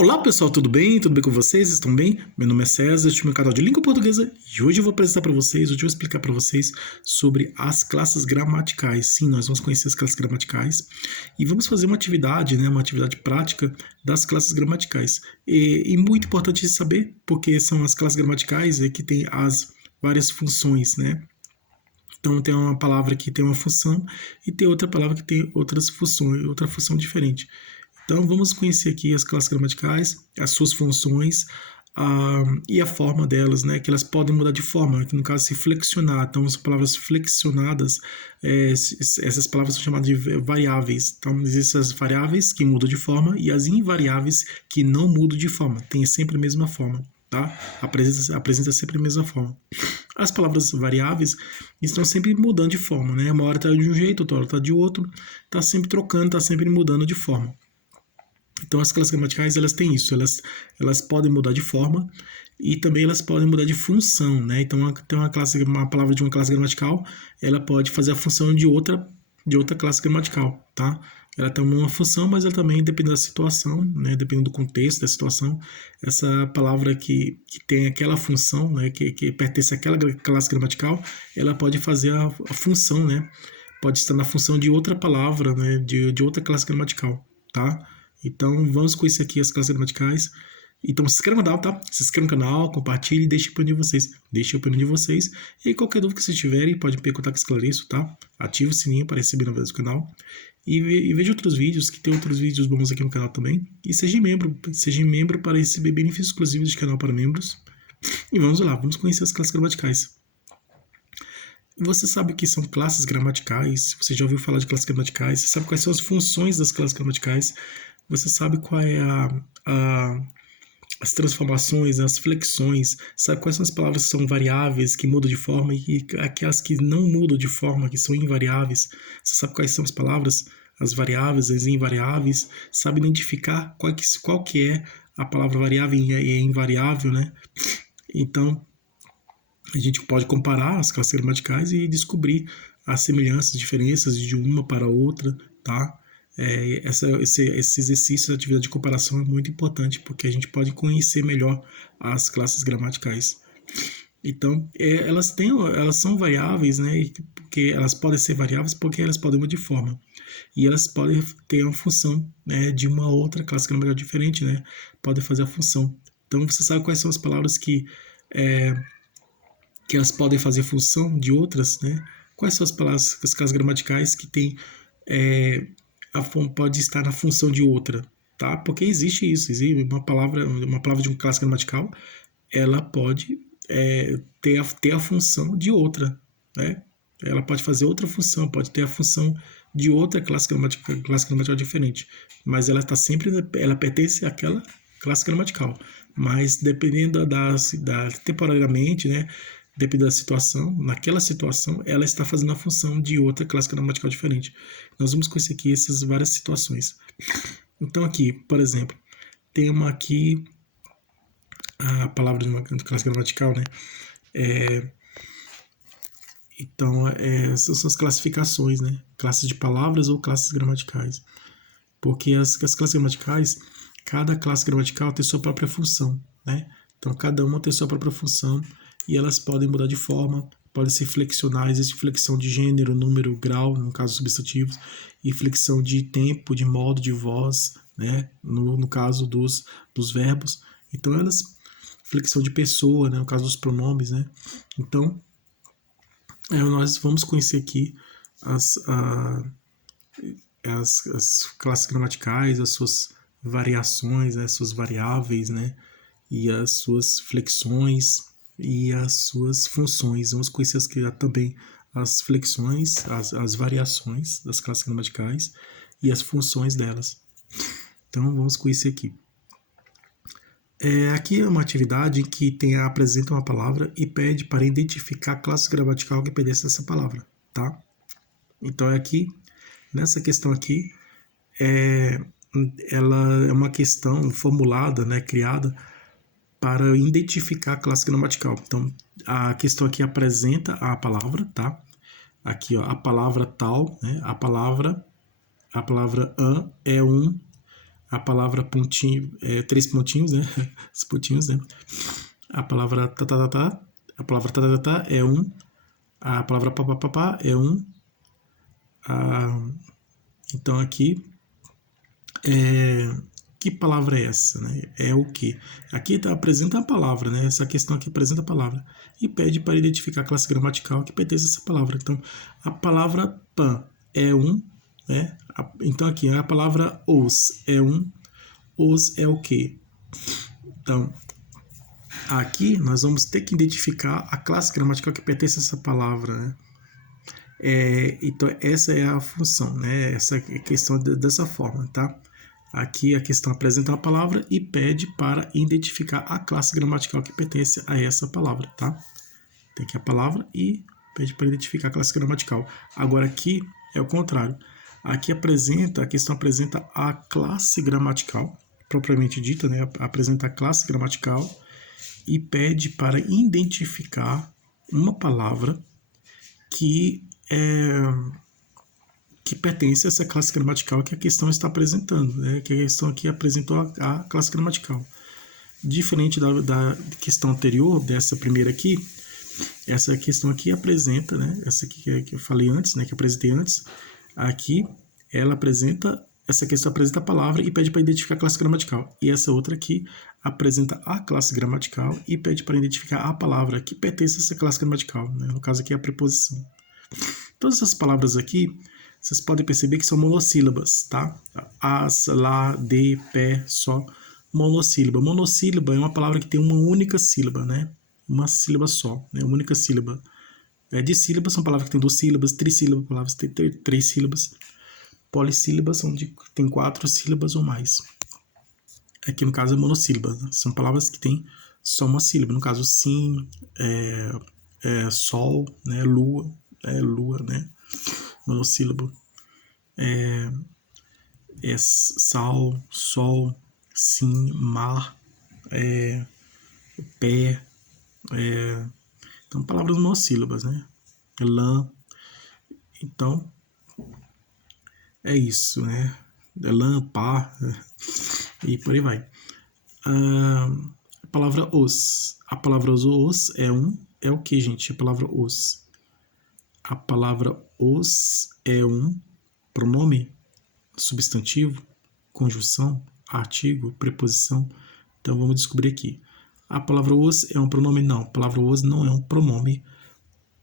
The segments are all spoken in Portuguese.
Olá pessoal, tudo bem? Tudo bem com vocês? Estão bem? Meu nome é César, este é o meu canal de língua portuguesa e hoje eu vou apresentar para vocês, hoje eu vou explicar para vocês sobre as classes gramaticais. Sim, nós vamos conhecer as classes gramaticais e vamos fazer uma atividade, uma atividade prática das classes gramaticais. E muito importante saber, porque são as classes gramaticais que tem as várias funções, né? Então tem uma palavra que tem uma função e tem outra palavra que tem outras funções, outra função diferente. Então, vamos conhecer aqui as classes gramaticais, as suas funções e a forma delas, né? Que elas podem mudar de forma, que no caso se flexionar. Então, as palavras flexionadas, essas palavras são chamadas de variáveis. Então, existem as variáveis que mudam de forma e as invariáveis que não mudam de forma. Tem sempre a mesma forma, tá? Apresenta sempre a mesma forma. As palavras variáveis estão sempre mudando de forma, né? Uma hora está de um jeito, outra hora está de outro. Está sempre trocando, está sempre mudando de forma. Então, as classes gramaticais, elas têm isso, elas podem mudar de forma e também elas podem mudar de função, né? Então, tem uma palavra de uma classe gramatical, ela pode fazer a função de outra classe gramatical, tá? Ela tem uma função, mas ela também depende da situação, né? Dependendo do contexto, da situação. Essa palavra que tem aquela função, né? Que pertence àquela classe gramatical, ela pode fazer a função, né? Pode estar na função de outra palavra, né? De outra classe gramatical, tá? Então, vamos conhecer aqui as classes gramaticais. Então, se inscreva no canal, tá? Se inscreva no canal, compartilhe e deixe a opinião de vocês. Deixe a opinião de vocês. E qualquer dúvida que vocês tiverem, pode me perguntar que esclareço, tá? Ative o sininho para receber novidades do canal. E veja outros vídeos, que tem outros vídeos bons aqui no canal também. E seja membro para receber benefícios exclusivos do canal para membros. E vamos lá, vamos conhecer as classes gramaticais. Você sabe o que são classes gramaticais? Você já ouviu falar de classes gramaticais? Você sabe quais são as funções das classes gramaticais? Você sabe qual é as transformações, as flexões, sabe quais são as palavras que são variáveis, que mudam de forma e aquelas que não mudam de forma, que são invariáveis. Você sabe quais são as palavras, as variáveis, as invariáveis, sabe identificar qual que é a palavra variável e invariável, né? Então, a gente pode comparar as classes gramaticais e descobrir as semelhanças, diferenças de uma para outra, tá? Esse exercício, a atividade de comparação é muito importante porque a gente pode conhecer melhor as classes gramaticais. Então, elas são variáveis, né? Porque elas podem ser variáveis porque elas podem mudar de forma. E elas podem ter uma função, né, de uma outra classe gramatical diferente, né? Podem fazer a função. Então, você sabe quais são as palavras que elas podem fazer função de outras, né? Quais são as palavras, as classes gramaticais que tem pode estar na função de outra, tá? Porque existe isso, existe uma palavra de uma classe gramatical, ela pode ter a função de outra, né? Ela pode fazer outra função, pode ter a função de outra classe gramatical diferente, mas ela ela pertence àquela classe gramatical, mas dependendo temporariamente, né? Dependendo da situação, naquela situação, ela está fazendo a função de outra classe gramatical diferente. Nós vamos conhecer aqui essas várias situações. Então aqui, por exemplo, tem uma aqui, a palavra de uma classe gramatical, né? Então, são as classificações, né? Classes de palavras ou classes gramaticais. Porque as classes gramaticais, cada classe gramatical tem sua própria função, né? Então, cada uma tem sua própria função e elas podem mudar de forma, podem ser flexionais, existe flexão de gênero, número, grau, no caso substantivos, e flexão de tempo, de modo, de voz, né? No caso dos verbos. Então, flexão de pessoa, né? No caso dos pronomes, né? Então, nós vamos conhecer aqui as classes gramaticais, as suas variações, as suas variáveis, né? E as suas flexões e as suas funções. Vamos conhecer também as flexões, as variações das classes gramaticais e as funções delas. Então, vamos conhecer aqui. Aqui é uma atividade que apresenta uma palavra e pede para identificar a classe gramatical que pertence a essa palavra, tá? Então, aqui, nessa questão aqui, ela é uma questão formulada, né, criada para identificar a classe gramatical. Então, a questão aqui apresenta a palavra, tá? Aqui, ó, a palavra tal, né? A palavra an é A palavra pontinho, 3 pontinhos, né? Os pontinhos, né? A palavra tá, a palavra tá é um. A palavra papapá é um. Então aqui, que palavra é essa, né? É o que? Aqui apresenta a palavra, né? Essa questão aqui apresenta a palavra e pede para identificar a classe gramatical que pertence a essa palavra. Então, a palavra pan é um, né? Então aqui a palavra os é um, os é o que? Então, aqui nós vamos ter que identificar a classe gramatical que pertence a essa palavra, né? Então essa é a função, né? Essa questão dessa forma, tá? Aqui a questão apresenta uma palavra e pede para identificar a classe gramatical que pertence a essa palavra, tá? Tem aqui a palavra e pede para identificar a classe gramatical. Agora aqui é o contrário. Aqui a questão apresenta a classe gramatical, propriamente dita, né? Apresenta a classe gramatical e pede para identificar uma palavra que pertence a essa classe gramatical que a questão está apresentando, né? Que a questão aqui apresentou a classe gramatical. Diferente da questão anterior, dessa primeira aqui, essa questão aqui apresenta, né? Essa aqui que eu falei antes, né? Que eu apresentei antes, aqui ela apresenta, essa questão apresenta a palavra e pede para identificar a classe gramatical. E essa outra aqui apresenta a classe gramatical e pede para identificar a palavra que pertence a essa classe gramatical, né? No caso aqui é a preposição. Todas essas palavras aqui, vocês podem perceber que são monossílabas, tá? As, lá, de, pé, só. Monossílaba. Monossílaba é uma palavra que tem uma única sílaba, né? Uma sílaba só, né? Uma única sílaba. Dissílabas são palavras que têm 2 sílabas, trissílabas, palavras que têm 3 sílabas. Polissílabas são tem 4 sílabas ou mais. Aqui no caso é monossílaba, né? São palavras que têm só uma sílaba. No caso, sim, sol, né? Lua, né? Monossílabo. Sal, sol, sim, mar, pé. Então, palavras monossílabas, né? Lã. Então, é isso, né? Lã, pá, e por aí vai. A palavra os. A palavra os é um. É o que, gente? A palavra os. A palavra os é um pronome, substantivo, conjunção, artigo, preposição. Então vamos descobrir aqui. A palavra os é um pronome? Não. A palavra os não é um pronome,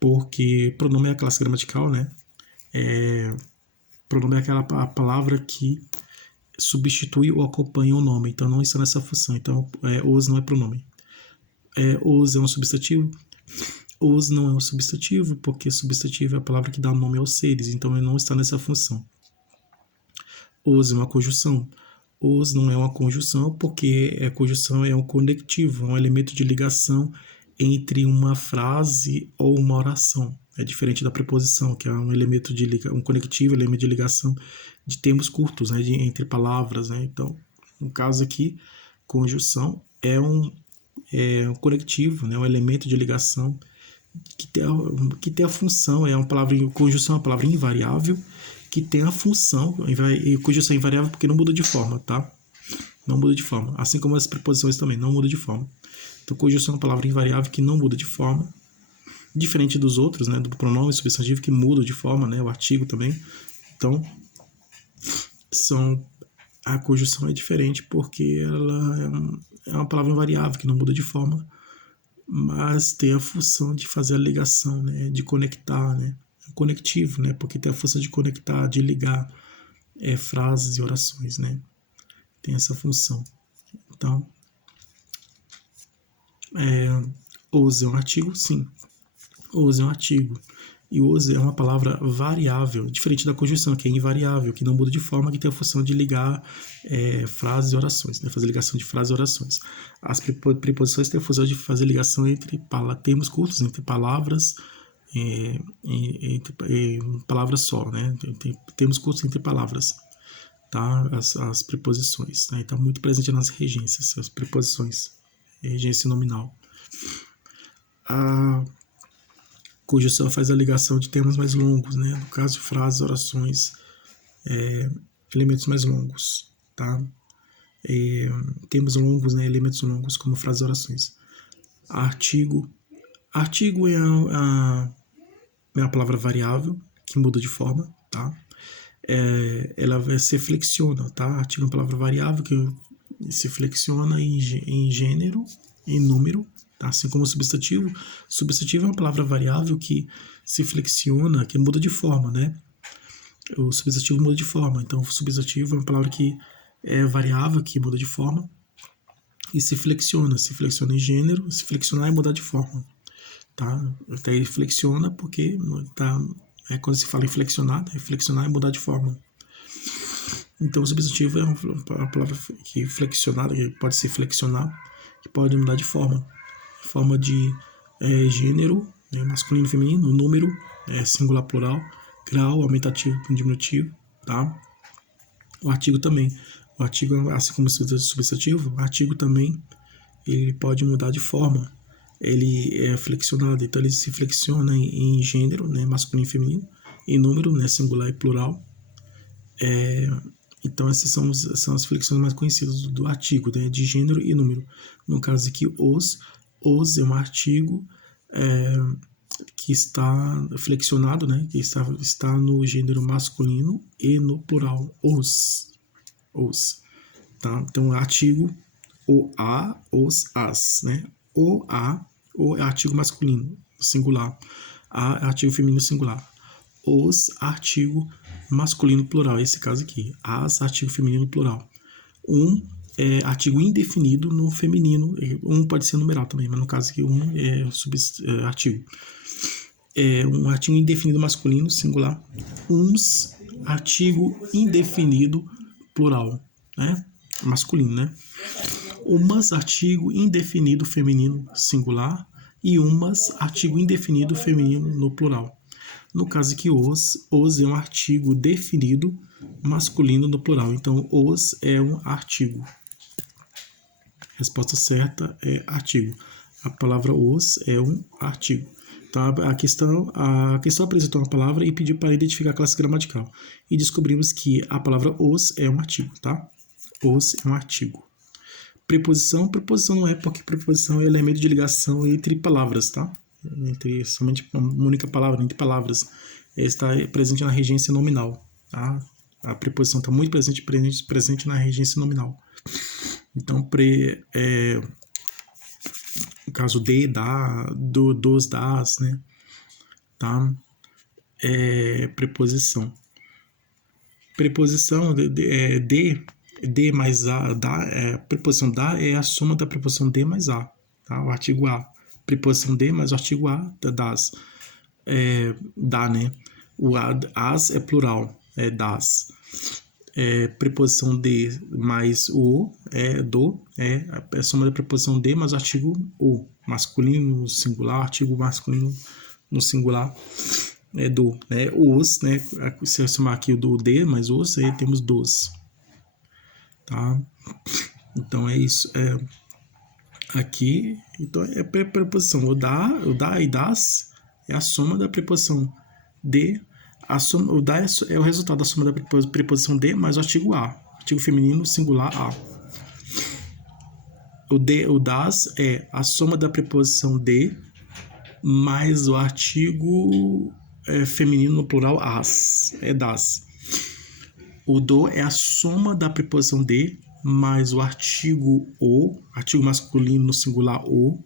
porque pronome é a classe gramatical, né? Pronome é aquela palavra que substitui ou acompanha o nome. Então não está nessa função. Então os não é pronome. Os é um substantivo. Os não é um substantivo, porque substantivo é a palavra que dá nome aos seres, então ele não está nessa função. Os é uma conjunção. Os não é uma conjunção, porque a conjunção é um conectivo, é um elemento de ligação entre uma frase ou uma oração. É diferente da preposição, que é um elemento um conectivo, elemento de ligação de termos curtos, né, entre palavras, né? Então, no caso aqui, conjunção é um conectivo, né, um elemento de ligação que tem a função, é uma palavra, conjunção é uma palavra invariável, que tem a função, e conjunção é invariável porque não muda de forma, tá? Não muda de forma, assim como as preposições também, não muda de forma. Então, conjunção é uma palavra invariável que não muda de forma, diferente dos outros, né, do pronome substantivo que muda de forma, né, o artigo também. Então, a conjunção é diferente porque ela é uma palavra invariável que não muda de forma, mas tem a função de fazer a ligação, né, de conectar, né, conectivo, né, porque tem a função de conectar, de ligar frases e orações, né, tem essa função. Então, os é um artigo, sim, os é um artigo, e os é uma palavra variável, diferente da conjunção, que é invariável, que não muda de forma, que tem a função de ligar frases e orações, né? Fazer ligação de frases e orações. As preposições têm a função de fazer ligação entre termos curtos, entre palavras, entre palavras só, né? Tem termos curtos entre palavras, tá? As preposições, né? Está muito presente nas regências, as preposições, regência nominal. A conjunção faz a ligação de termos mais longos, né? No caso, frases, orações, elementos mais longos, tá? termos longos, né, elementos longos, como frases e orações. Artigo. Artigo é a palavra variável que muda de forma, tá? Ela se flexiona, tá? Artigo é uma palavra variável que se flexiona em gênero, em número, tá? Assim como o substantivo. Substantivo é uma palavra variável que se flexiona, que muda de forma, né? O substantivo muda de forma. Então, o substantivo é uma palavra que é variável, que muda de forma e se flexiona em gênero, se flexionar é mudar de forma, tá? Até flexiona porque tá, quando se fala em flexionar é mudar de forma. Então, o substantivo é uma palavra que flexionada, que pode se flexionar, que pode mudar de forma. Forma de gênero, né, masculino e feminino, número, singular, plural, grau, aumentativo, diminutivo, tá? O artigo também. O artigo, assim como o substantivo, o artigo também ele pode mudar de forma. Ele é flexionado, então ele se flexiona em gênero, né, masculino e feminino, em número, né, singular e plural. Então essas são as flexões mais conhecidas do artigo, né, de gênero e número. No caso aqui, os é um artigo que está flexionado, né, que está no gênero masculino e no plural, os, tá? Então, artigo, o a, os, as, né? O é artigo masculino, singular. A é artigo feminino, singular. Os, artigo masculino, plural. Esse caso aqui. As, artigo feminino, plural. É artigo indefinido no feminino. Pode ser numeral também, mas no caso aqui, é artigo. Um artigo indefinido masculino, singular. Uns, artigo indefinido, plural, né? Masculino, né? Umas, artigo indefinido feminino, singular. E umas, artigo indefinido feminino no plural. No caso aqui, os é um artigo definido masculino no plural. Então, os é um artigo. Resposta certa é artigo. A palavra os é um artigo. Então, a questão apresentou uma palavra e pediu para identificar a classe gramatical. E descobrimos que a palavra os é um artigo, tá? Os é um artigo. Preposição não é, porque preposição é elemento de ligação entre palavras, tá? Entre somente uma única palavra, entre palavras. Está presente na regência nominal, tá? A preposição está muito presente na regência nominal. Então, no caso de, da, dos, das, né? Tá? Preposição. Preposição de mais a, da, preposição da é a soma da preposição de mais a, tá? O artigo a. Preposição de mais o artigo a, das. Da, né? O as é plural, é das. Preposição de mais o do, é a soma da preposição de mais o artigo o, masculino no singular, artigo masculino no singular do, né? Os, né? Se eu somar aqui o do de mais os, aí temos dos, tá? Então é isso. Aqui, então é preposição. O da e das é a soma da preposição de. O da é o resultado da soma da preposição de mais o artigo a. Artigo feminino singular a. O das é a soma da preposição de mais o artigo feminino no plural as. É das. O do é a soma da preposição de mais o artigo o, artigo masculino no singular o.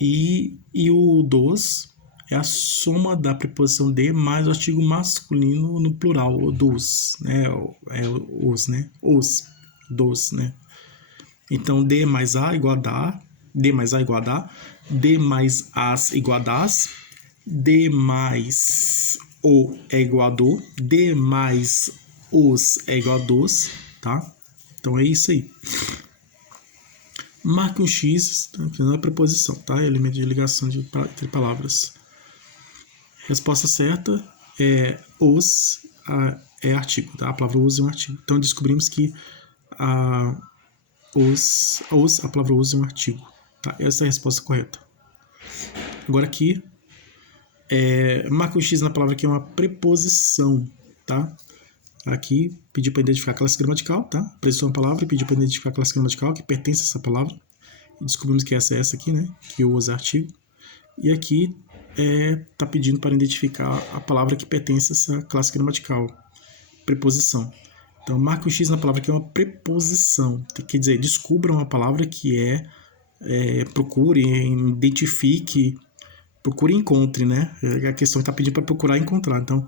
E o dos é a soma da preposição de mais o artigo masculino no plural, o dos, né? Os, né? Os, dos, né? Então, de mais a igual a da, de mais a igual a da, de mais as igual a das, de mais o é igual a do, de mais os é igual a dos, tá? Então, é isso aí. Marque um X, na preposição, tá? Elemento de ligação entre palavras. Resposta certa é os, é artigo, tá? A palavra os é um artigo. Então, descobrimos que a palavra os é um artigo, tá? Essa é a resposta correta. Agora aqui, marque um X na palavra que é uma preposição, tá? Aqui, pediu para identificar a classe gramatical, tá? Apresentou uma palavra e pediu para identificar a classe gramatical que pertence a essa palavra. E descobrimos que essa é essa aqui, né? Que usa artigo. E aqui está pedindo para identificar a palavra que pertence a essa classe gramatical, preposição. Então, marque o X na palavra que é uma preposição. Quer dizer, descubra uma palavra que procure, identifique, procure e encontre, né? A questão está pedindo para procurar e encontrar. Então,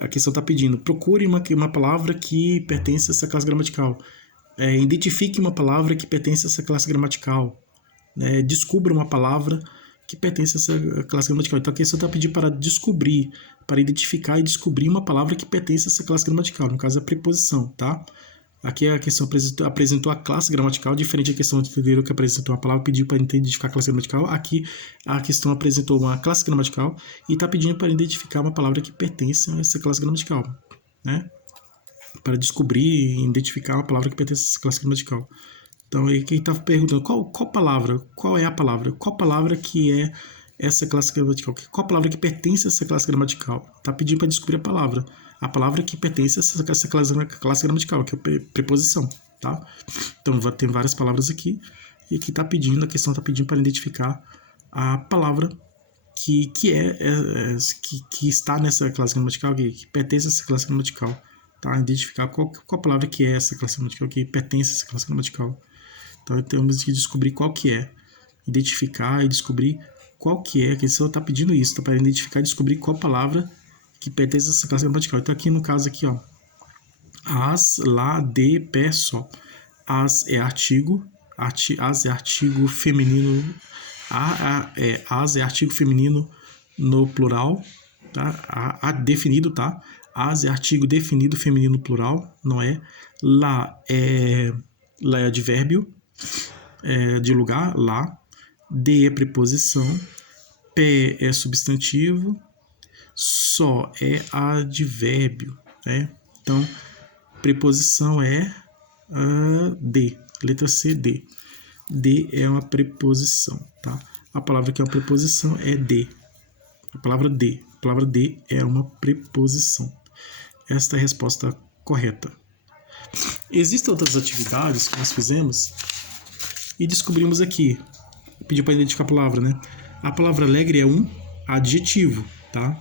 a questão está pedindo, procure uma palavra que pertence a essa classe gramatical. Identifique uma palavra que pertence a essa classe gramatical. Descubra uma palavra que pertence a essa classe gramatical. Então, a questão está pedindo para descobrir, para identificar e descobrir uma palavra que pertence a essa classe gramatical, no caso, a preposição, tá? Aqui a questão apresentou a classe gramatical, diferente da questão anterior que apresentou a palavra, pediu para identificar a classe gramatical. Aqui a questão apresentou uma classe gramatical e está pedindo para identificar uma palavra que pertence a essa classe gramatical, né? Para descobrir e identificar uma palavra que pertence a essa classe gramatical. Então, aí quem está perguntando qual palavra, qual é a palavra, qual palavra que é essa classe gramatical, qual palavra que pertence a essa classe gramatical? Está pedindo para descobrir a palavra que pertence a essa classe gramatical, que é preposição, tá? Então, tem várias palavras aqui, e aqui a questão está pedindo para identificar a palavra que está nessa classe gramatical, que pertence a essa classe gramatical, tá? Identificar qual palavra que é essa classe gramatical, que pertence a essa classe gramatical. Então, temos que descobrir qual que é, identificar e descobrir qual que é, a questão está pedindo isso, tá? Para identificar e descobrir qual palavra que pertence a essa classe gramatical. Então, aqui no caso aqui, ó, as, lá, de, pé, só. As é artigo, as é artigo feminino, as é artigo feminino no plural, tá? Definido, tá? As é artigo definido feminino plural, não é? Lá é advérbio, de lugar, lá. De é preposição, pé é substantivo, só é advérbio, né? Então, preposição é de, letra C, de. De é uma preposição, tá? A palavra que é uma preposição é de. A palavra de é uma preposição. Esta é a resposta correta. Existem outras atividades que nós fizemos e descobrimos aqui. Pediu para identificar a palavra, né? A palavra alegre é um adjetivo, tá?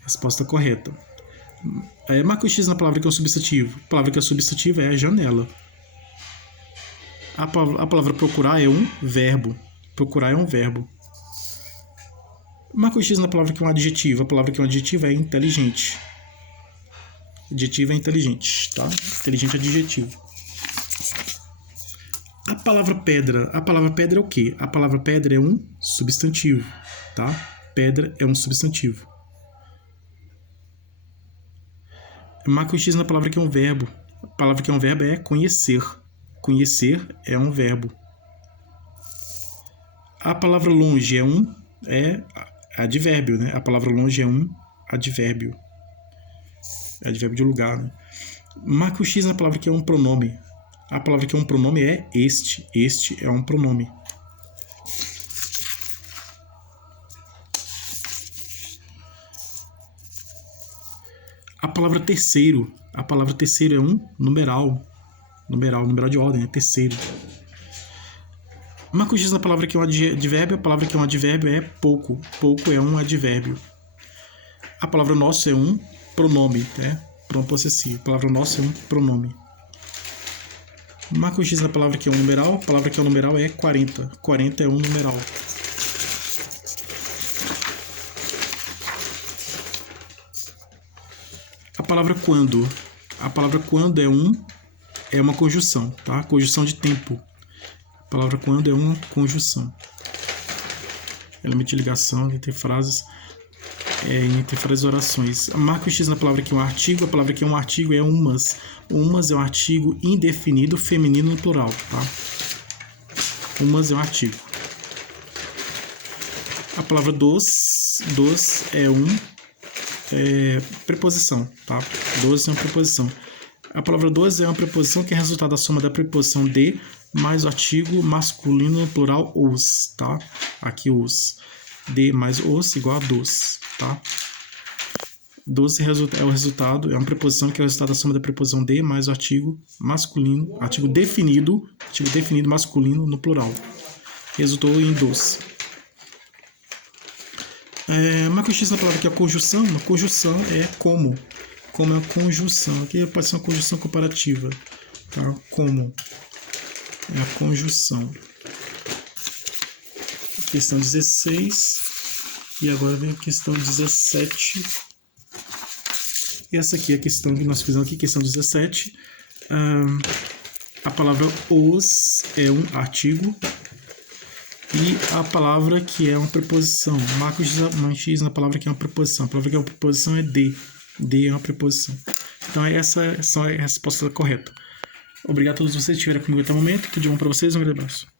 Resposta correta. Marca o X na palavra que é um substantivo. A palavra que é substantivo é a janela. A palavra procurar é um verbo. Procurar é um verbo. Marca o X na palavra que é um adjetivo. A palavra que é um adjetivo é inteligente. Adjetivo é inteligente, tá? Inteligente é adjetivo. A palavra pedra é o quê? A palavra pedra é um substantivo, tá? Pedra é um substantivo. Marca o X na palavra que é um verbo. A palavra que é um verbo é conhecer. Conhecer é um verbo. A palavra longe é advérbio, né? A palavra longe é um advérbio. É advérbio de lugar, né? Marca o X na palavra que é um pronome. A palavra que é um pronome é este. Este é um pronome. A palavra terceiro. A palavra terceiro é um numeral. Numeral de ordem, é terceiro. Marca o X na palavra que é um advérbio. A palavra que é um advérbio é pouco. Pouco é um advérbio. A palavra nosso é um pronome, né? Pronome possessivo. A palavra nosso é um pronome. Marca o X na palavra que é um numeral. A palavra que é um numeral é 40. 40 é um numeral. A palavra quando. A palavra quando é uma conjunção, tá? Conjunção de tempo. A palavra quando é uma conjunção. Elemento de ligação entre frases, entre várias orações. Marca o X na palavra que é um artigo. A palavra que é um artigo é umas. Umas é um artigo indefinido feminino no plural, tá? Umas é um artigo. A palavra dos é preposição, tá? Dos é uma preposição. A palavra dos é uma preposição que é resultado da soma da preposição de mais o artigo masculino no plural os, tá? Aqui os. De mais os igual a dos, tá? Doce é o resultado, é uma preposição que é o resultado da soma da preposição de mais o artigo masculino, artigo definido masculino no plural. Resultou em doce. Marco X na palavra que é a conjunção. Uma conjunção é como. Como é a conjunção. Aqui pode ser uma conjunção comparativa. Tá? Como é a conjunção. Questão 16. E agora vem a questão 17. E essa aqui é a questão que nós fizemos aqui, questão 17. A palavra os é um artigo. E a palavra que é uma preposição. Marco X na palavra que é uma preposição. A palavra que é uma preposição é de. De é uma preposição. Então, essa é a resposta correta. Obrigado a todos vocês que estiveram comigo até o momento. Tudo de bom para vocês. Um grande abraço.